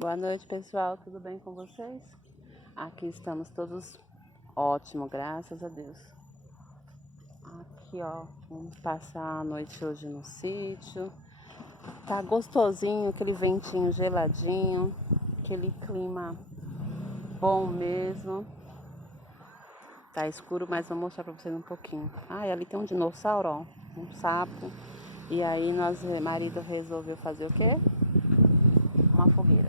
Boa noite, pessoal, tudo bem com vocês? Aqui estamos todos ótimo, graças a Deus. Aqui, ó, vamos passar a noite hoje no sítio. Tá gostosinho, aquele ventinho geladinho, aquele clima bom mesmo. Tá escuro, mas vou mostrar pra vocês um pouquinho. Ah, e ali tem um dinossauro, ó, um sapo. E aí, marido resolveu fazer o quê? Uma fogueira.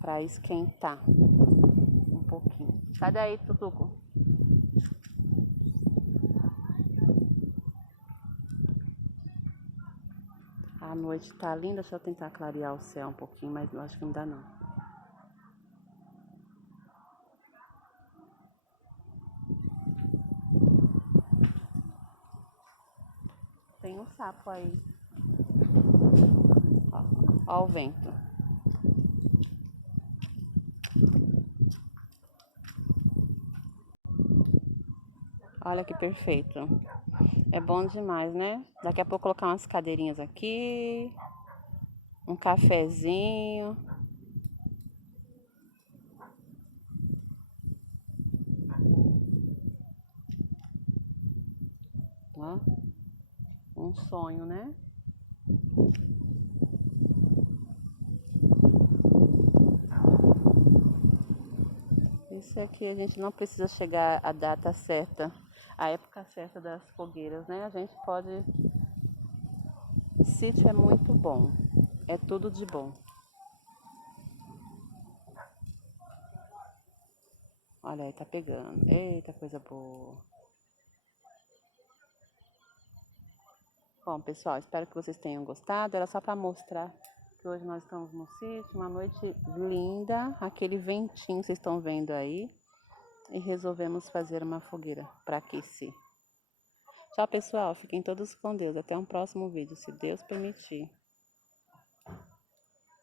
Pra esquentar um pouquinho. Sai daí, Tutuco. A noite tá linda, deixa eu tentar clarear o céu um pouquinho, mas eu acho que não dá não. Tem um sapo aí. Ó, ó o vento. Olha que perfeito. É bom demais, né? Daqui a pouco colocar umas cadeirinhas aqui, um cafezinho. Ó, um sonho, né? Isso aqui a gente não precisa chegar à data certa, a época certa das fogueiras, né? A gente pode. Sítio é muito bom, é tudo de bom. Olha aí, tá pegando. Eita, coisa boa. Bom, pessoal, espero que vocês tenham gostado. Era só para mostrar que hoje nós estamos no sítio, uma noite linda, aquele ventinho que vocês estão vendo aí. E resolvemos fazer uma fogueira para aquecer. Tchau, pessoal. Fiquem todos com Deus. Até um próximo vídeo, se Deus permitir.